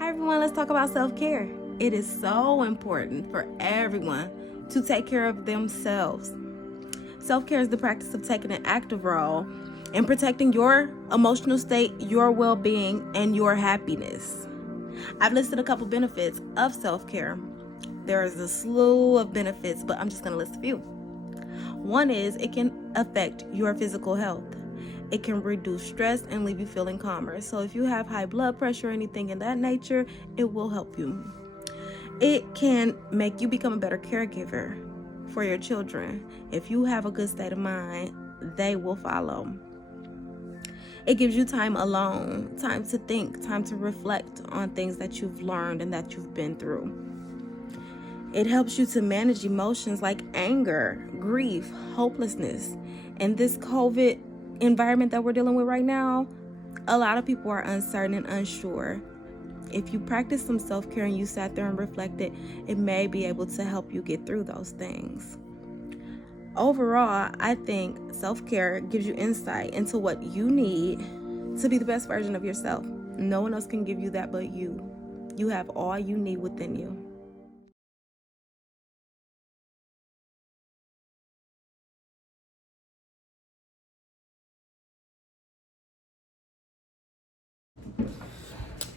Hi everyone, let's talk about self-care. It is so important for everyone to take care of themselves. Self-care is the practice of taking an active role in protecting your emotional state, your well-being, and your happiness. I've listed a couple benefits of self-care. There is a slew of benefits, but I'm just going to list a few. One is it can affect your physical health. It can reduce stress and leave you feeling calmer. So if you have high blood pressure or anything in that nature, it will help you. It can make you become a better caregiver for your children. If you have a good state of mind, they will follow. It gives you time alone, time to think, time to reflect on things that you've learned and that you've been through. It helps you to manage emotions like anger, grief, hopelessness. In this COVID environment that we're dealing with right now, a lot of people are uncertain and unsure. If you practice some self-care and you sat there and reflected, it may be able to help you get through those things. Overall, I think self-care gives you insight into what you need to be the best version of yourself. No one else can give you that but you. You have all you need within you.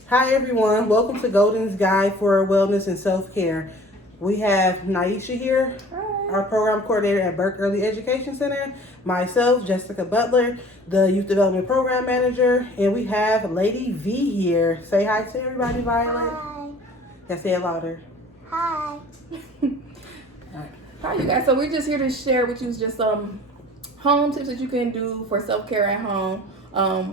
Hi everyone, welcome to Goldin's Guide for Wellness and Self-Care. We have Naisha here, our program coordinator at Burke Early Education Center, myself, Jessica Butler, the Youth Development Program Manager, and we have Lady V here. Say hi to everybody, Violet. Hi. Yeah, say it louder. Hi. Hi you guys, so we're just here to share with you just some home tips that you can do for self-care at home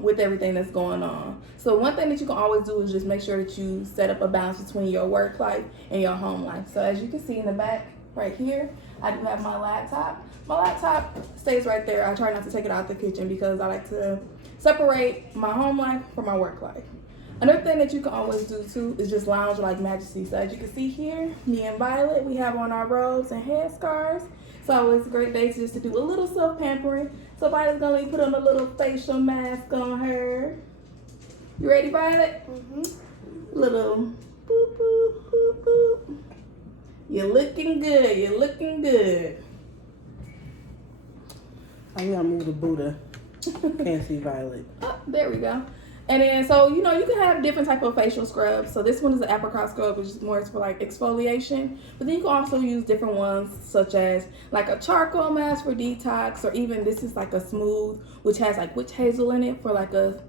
with everything that's going on. So one thing that you can always do is just make sure that you set up a balance between your work life and your home life. So as you can see in the back right here, I do have my laptop. My laptop stays right there. I try not to take it out the kitchen because I like to separate my home life from my work life. Another thing that you can always do too is just lounge like majesty. So as you can see here, me and Violet, we have on our robes and headscarves. So it's a great day just to do a little self-pampering. So Violet's gonna put on a little facial mask on her. You ready, Violet? Little boop, boop, boop, boop. You're looking good, you're looking good. I'm gonna move the Buddha. Can't see Violet. Oh, there we go. And then, so, you know, you can have different type of facial scrubs. So this one is the Apricot Scrub, which is more for like exfoliation. But then you can also use different ones, such as like a charcoal mask for detox, or even this is like a smooth, which has like witch hazel in it for like a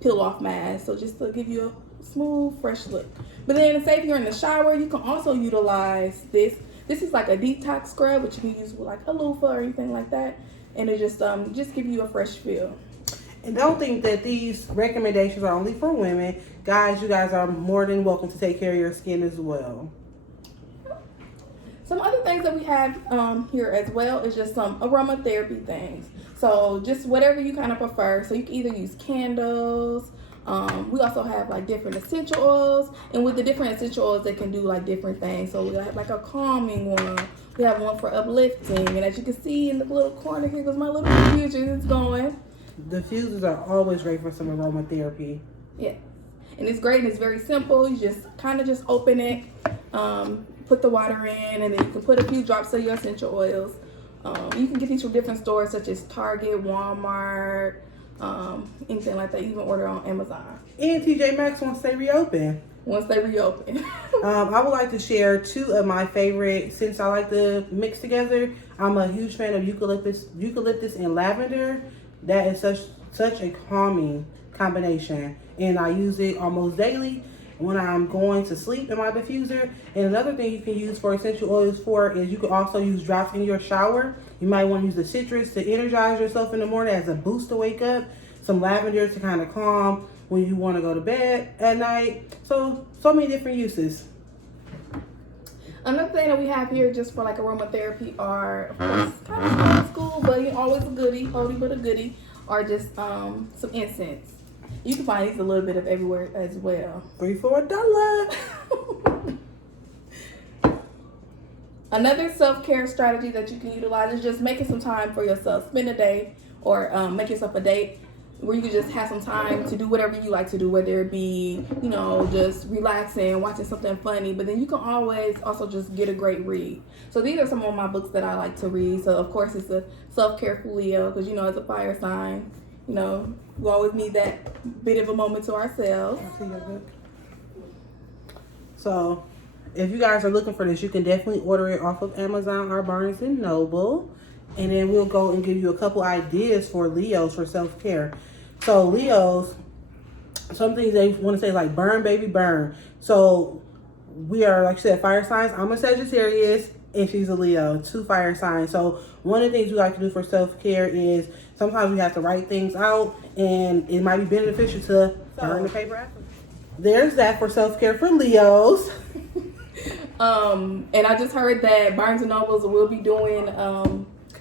peel off mask. So just to give you a smooth, fresh look. But then say if you're in the shower, you can also utilize this. This is like a detox scrub, which you can use with like a loofah or anything like that. And it just give you a fresh feel. And don't think that these recommendations are only for women. Guys, you guys are more than welcome to take care of your skin as well. Some other things that we have here as well is just some aromatherapy things. So just whatever you kind of prefer. So you can either use candles. We also have like different essential oils. And with the different essential oils, they can do like different things. So we have like a calming one. We have one for uplifting. And as you can see in the little corner here goes my little diffuser is going. Diffusers are always great for some aromatherapy. Yeah, and it's great and it's very simple. You just kind of just open it, put the water in, and then you can put a few drops of your essential oils. You can get these from different stores such as Target, Walmart, anything like that. You can order on Amazon. And TJ Maxx once they reopen. Once they reopen. I would like to share two of my favorite scents I like to mix together. I'm a huge fan of eucalyptus and lavender. That is such a calming combination, and I use it almost daily when I'm going to sleep in my diffuser. And another thing you can use for essential oils is you can also use drops in your shower. You might want to use the citrus to energize yourself in the morning as a boost to wake up, some lavender to kind of calm when you want to go to bed at night. So many different uses. Another thing that we have here just for like aromatherapy are, of course, kind of old school, but always a goodie, oldie but a goodie, are just some incense. You can find these a little bit of everywhere as well. 3 for $1. Another self-care strategy that you can utilize is just making some time for yourself. Spend a day or make yourself a date where you can just have some time to do whatever you like to do, whether it be, you know, just relaxing, watching something funny, but then you can always also just get a great read. So these are some of my books that I like to read. So of course it's a self-care for Leo, because, you know, as a fire sign, you know, we always need that bit of a moment to ourselves. I see your book. So if you guys are looking for this, you can definitely order it off of Amazon or Barnes & Noble. And then we'll go and give you a couple ideas for Leos for self-care. So Leos, some things they want to say like burn, baby, burn. So we are, like I said, fire signs. I'm a Sagittarius and she's a Leo, 2 fire signs. So one of the things we like to do for self-care is sometimes we have to write things out, and it might be beneficial to burn the paper after. There's that for self-care for Leos. And I just heard that Barnes & Nobles will be doing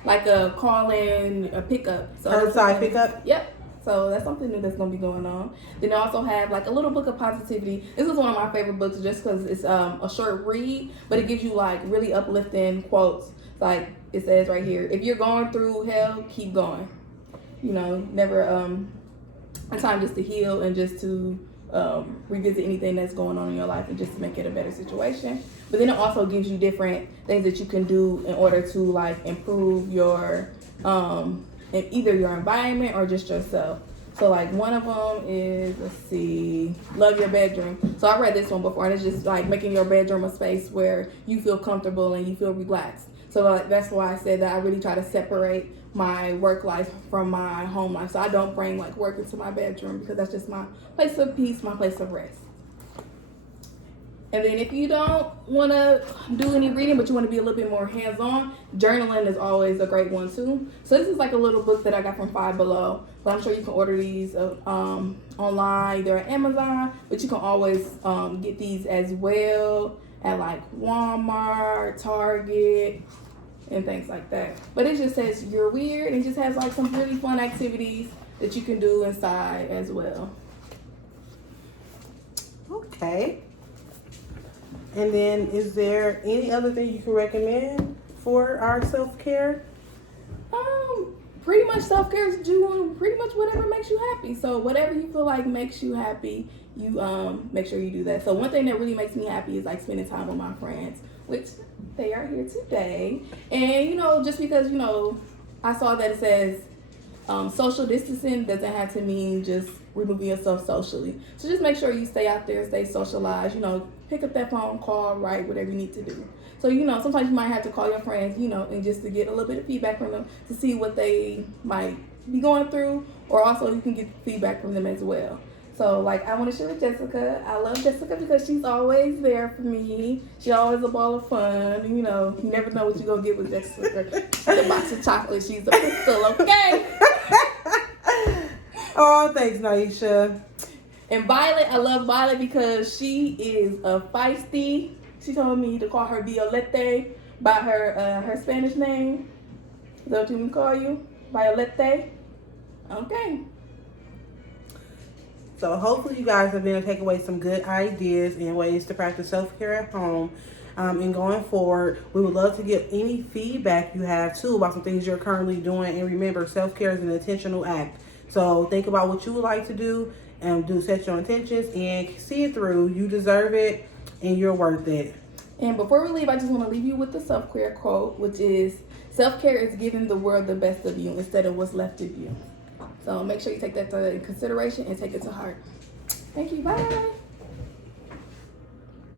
like a call-in, a pickup. So Curbside pickup? Yep. So that's something new that's going to be going on. Then they also have like a little book of positivity. This is one of my favorite books just because it's a short read, but it gives you like really uplifting quotes. Like it says right here, if you're going through hell, keep going. You know, never a time just to heal and just to revisit anything that's going on in your life and just to make it a better situation. But then it also gives you different things that you can do in order to like improve your in either your environment or just yourself. So like one of them is, let's see, love your bedroom. So I read this one before, and it's just like making your bedroom a space where you feel comfortable and you feel relaxed. So like, that's why I said that I really try to separate my work life from my home life. So I don't bring like work into my bedroom because that's just my place of peace, my place of rest. And then if you don't want to do any reading, but you want to be a little bit more hands-on, journaling is always a great one too. So this is like a little book that I got from Five Below. But I'm sure you can order these online, either at Amazon, but you can always get these as well at like Walmart, Target, and things like that. But it just says you're weird, and it just has like some really fun activities that you can do inside as well. Okay. And then is there any other thing you can recommend for our self-care? Pretty much self-care is doing pretty much whatever makes you happy. So whatever you feel like makes you happy, you make sure you do that. So one thing that really makes me happy is like spending time with my friends, which they are here today. And you know, just because, you know, I saw that it says social distancing doesn't have to mean just removing yourself socially. So just make sure you stay out there, stay socialized, you know, pick up that phone, call, write, whatever you need to do. So, you know, sometimes you might have to call your friends, you know, and just to get a little bit of feedback from them to see what they might be going through, or also you can get feedback from them as well. So, like, I want to share with Jessica. I love Jessica because she's always there for me. She's always a ball of fun. You know, you never know what you're going to get with Jessica. She's a box of chocolate. She's a pistol, okay? Oh, thanks, Naisha. And Violet, I love Violet because she is a feisty. She told me to call her Violette by her Spanish name. Is that what you can call you? Violette? Okay. So hopefully you guys have been able to take away some good ideas and ways to practice self-care at home. And going forward, we would love to get any feedback you have too about some things you're currently doing. And remember, self-care is an intentional act. So think about what you would like to do and set your intentions and see it through. You deserve it and you're worth it. And before we leave, I just want to leave you with the self-care quote, which is, self-care is giving the world the best of you instead of what's left of you. So make sure you take that into consideration and take it to heart. Thank you. Bye.